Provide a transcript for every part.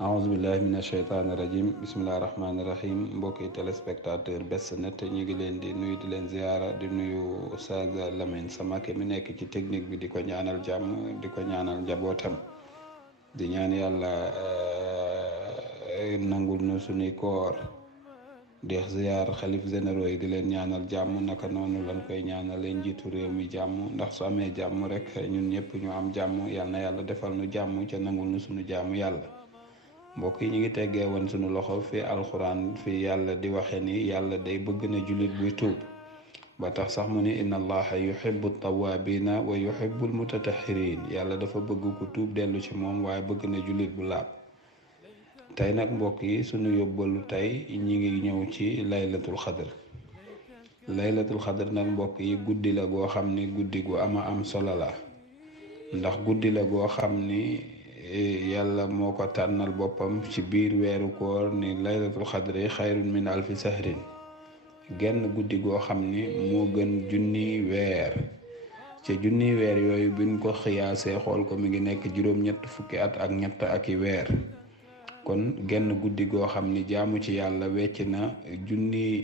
aousubillahi min asheytaani rajim bismillahi rahmaani rahim mbokki téléspectateur Best Net ñu ngi leen di nuyu di leen ziara di nuyu Oustaz Lamine Samake mi nekk ci technique bi di ko ñaanal jàmm di ko ñaanal njabootam di ñaan yàlla nangul nu suñuy koor di ziar xalif généraux yi di leen ñaanal jàmm naka noonu lañ koy ñaanalee njiitu réew mi jàmm ndax su amee jàmm rek ñun ñëpp ñu am jàmm yal na yàlla defal nu jàmm ca nangul nu suñu jàmm yàlla mbokk yi ñu ngi teggee woon sunu loxo fi alxuraan fi yàlla di waxe ni yàlla day bëgg na jullit buy tuub ba tax sax mu ni inna allaha yuhibbu tawabina wa yuhibbu almutatahirin yàlla dafa bëgg ku tuub dellu ci moom waaye bëgg na jullit bu laab tey nag mbokk yi sunu yóbbalu tey ñi ngi ñëw ci laylatul xadr nag mbokk yi guddi la goo xam ni guddi gu am solo la ndax guddi la goo xam ni yàlla moo ko tànnal boppam ci biir weeru koor ni laylatul xadri xayrun min alfi sahrin genn guddi goo xam ni moo gën junni weer ca junni weer yooyu biñ ko xiyaasee xool ko mi ngi nekk juróom-ñett fukki at ak ñett ak i weer kon genn guddi goo xam ni jaamu ci yàlla wecc na junni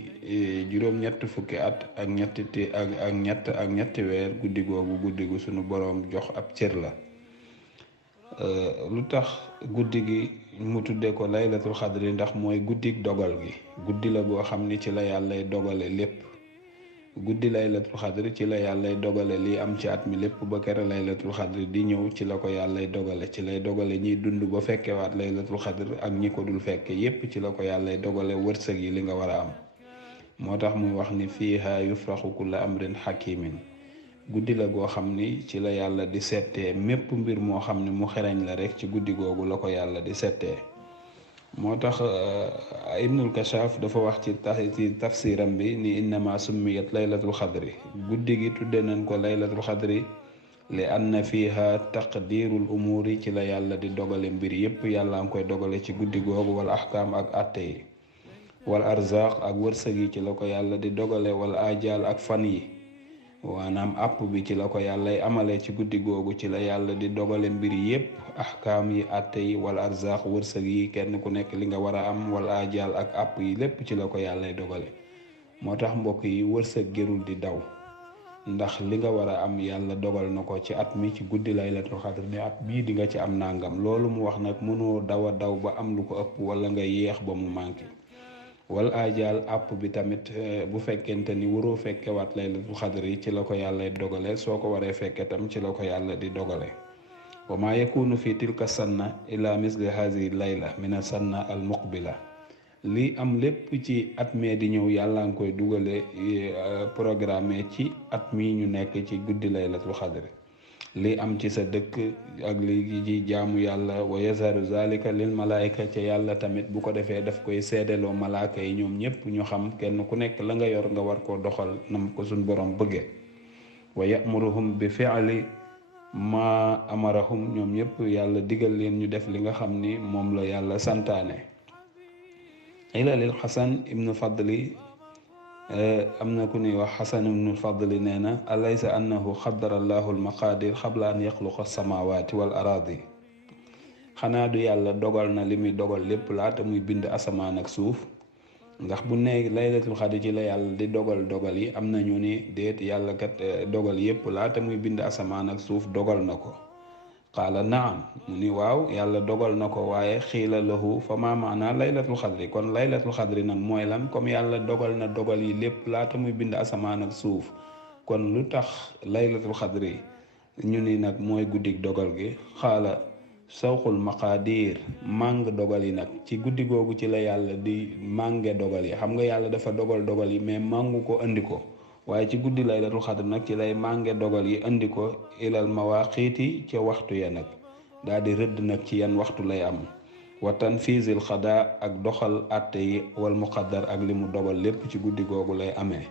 juróom-ñett fukki at ak ñetti weer guddi googu guddi gu sunu boroom jox ab cër la lu tax guddi gi mu tudde ko laylatul xadri ndax mooy guddik dogal gi guddi la boo xam ni ci la yàllay dogale lépp guddi laylatul xadri ci la yàllay dogale li am ci at mi lépp ba kere laylatul xadri di ñëw ci la ko yàllay dogale ci lay dogale ñiy dund ba fekkewaat laylatul xadri ak ñi ko dul fekke yépp ci la ko yàllay dogale wërsëg yi li nga war a am moo tax muy wax ni fiiha yufraxu kulla amrin xakimin guddi la goo xam ni ci la yàlla di settee mépp mbir moo xam ne mu xereñ la rek ci guddi googu la ko yàlla di settee moo tax ibnul kashaf dafa wax ci tafsiram bi ni innama summiyat laylatul xadri guddi gi tudde nañ ko laylatul xadri li anna fiha taqdirul umuri ci la yàlla di dogale mbir yépp yàlla nga koy dogale ci guddi googu wal ahkaam ak atte yi wal arzaq ak wërsëg yi ci la ko yàlla di dogale wal ajal ak fan yi waanaam àpp bi ci la ko yàllay amale ci guddi googu ci la yàlla di dogale mbir yépp ahkaam yi àtte yi wala arzaq wërsëg yi kenn ku nekk li nga war a am wala ajal ak àpp yi lépp ci la ko yàllay dogale moo tax mbokk yi wërsëg gërul di daw ndax li nga war a am yàlla dogal na ko ci at mi ci guddi laylatul xadr ni at mii di nga ci am nangam loolu mu wax nag mënoo daw a daw ba am lu ko ëpp wala nga yéex ba mu manqué wal ajal àpp bi tamit bu fekkente ni waroo fekkewaat laylatul xadr yi ci la ko yàlla dogale soo ko waree fekke tam ci la ko yàlla di dogale wa ma yakunu fi tilka sanna ila misli hazihi layla mina sanna al muqbila li am lépp ci at mee di ñëw yàlla nga koy dugale programme ci at mi ñu nekk ci guddi laylatul xadr li am ci sa dëkk ak li ji jaamu yàlla wa yazharu zalika lil malaayika ca yàlla tamit bu ko defee daf koy seedeloo malaaka yi ñoom ñépp ñu xam kenn ku nekk la nga yor nga war koo doxal nam ko suñ borom bëgge wa yamuruhum bi fi'li ma amarahum ñoom ñépp yàlla digal leen ñu def li nga xam ni moom la yàlla santaane ila lil xasan ibnu fadli am na ku ñuy wax xasan ibnul fadli nee na alaysa annahu xaddara allahu almaqadir xabla an yaxluqa alsamawati wal aradi xanaa du yàlla dogal na li muy dogal lépp laata muy bind asamaan ak suuf ndax bu ne laylatul xadr ci la yàlla di dogal yi am na ñu ni déet yàlla kat dogal yépp laata muy bind asamaan ak suuf dogal na ko qaala naam mu ni waaw yàlla dogal na ko waaye xiila lahu fa ma maana laylatul xadri kon laylatul xadri nag mooy lan comme yàlla dogal na dogal yi lépp laata muy bind asamaan ak suuf kon lu tax laylatul xadri ñu ni nag mooy guddik dogal gi xaala sawxul maqaadir màng dogal yi nag ci guddi googu ci la yàlla di mànge dogal yi xam nga yàlla dafa dogal yi mais màngu ko andi ko waaye ci guddi laylatul xadr nag ci lay mànge dogal yi andi ko ilal mawaqiiti ca waxtu ya nag daal di rëdd nag ci yan waxtu lay am wa tanfiisil xadaa ak doxal àtte yi wal muqaddar ak li mu dogal lépp ci guddi googu lay amee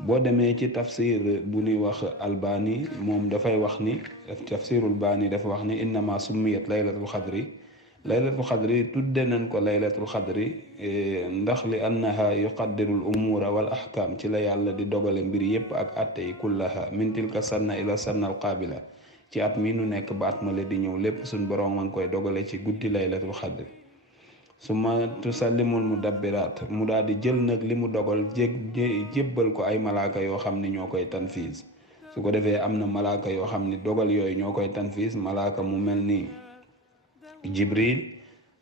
boo demee ci tafsir bu ñuy wax albani moom dafay wax ni tafsirul baani dafa wax ni innama summiyat laylatul xadri tudde nañ ko laylatul xadri ndax li annaha yuqaddirul umura wal ahkam ci la yàlla di dogale mbir yépp ak atte yi kullaha min tilka sanna ila sanna al qaabila ci at mi nu nekk ba at ma la di ñëw lépp suñ borom ma ngi koy dogale ci guddi laylatul xadr. su ma tusallimul mudabbiraat mu daal di jël nag li mu dogal jébbal ko ay malaaka yoo xam ni ñoo koy tanfiis. su ko defee am na malaaka yoo xam ni dogal yooyu ñoo koy tanfiis, malaaka mu mel ni jibril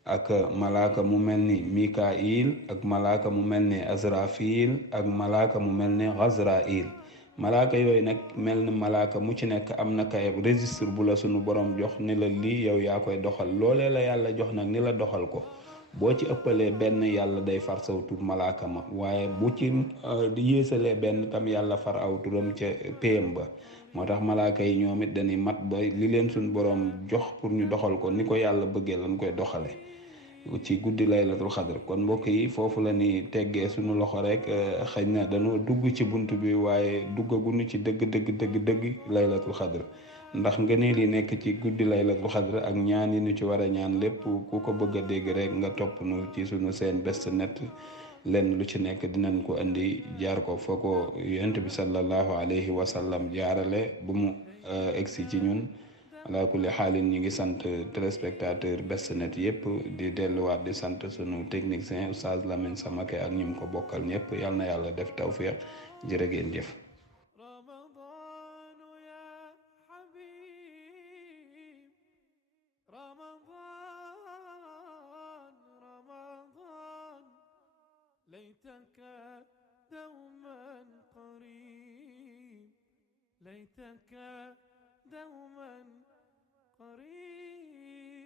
ak malaaka mu mel ni mikail ak malaaka mu mel ni azrafil ak malaaka mu mel ni gazrail. malaaka yooyu nag mel ni malaaka mu ci nekk am na kayab registre bu la sunu borom jox ni la lii yow yaa koy doxal. loolee la yàlla jox nag ni la doxal ko, boo ci ëppalee benn yàlla day far saw tur malaaka ma, waaye bu ci yéesalee benn tam yàlla far aw turam ca péyam ba. moo tax malaaka yi ñoom it dañuy mat ba li leen suñ borom jox pour ñu doxal ko ni ko yàlla bëggee lañ koy doxale ci guddi laylatul xadr. kon mbokk yi foofu la ni teggee suñu loxo rek, xëy na dañoo dugg ci bunt bi waaye duggaguñu ci dëgg laylatul xadr. ndax ngëneel yi nekk ci guddi laylatul xadr ak ñaan yi ñu ci war a ñaan lépp ku ko bëgg a dégg rek nga topp nu ci suñu seen Best Net. lenn lu ci nekk dinañ ko indi jaar ko foo ko yonent bi sallallahu alayhi wa sallam jaarale bu mu egsi ci ñun. ala kulli xaalin ñi ngi sant téléspectateur Best Net yëpp di delluwaat di sant sunu technicien Oustaz Lamine Samake ak ñi mu ko bokkal ñëpp. yal na yàlla def tawfiq. jërë ngeen jëf. ليتك دوما قريب ليتك دوما قريب.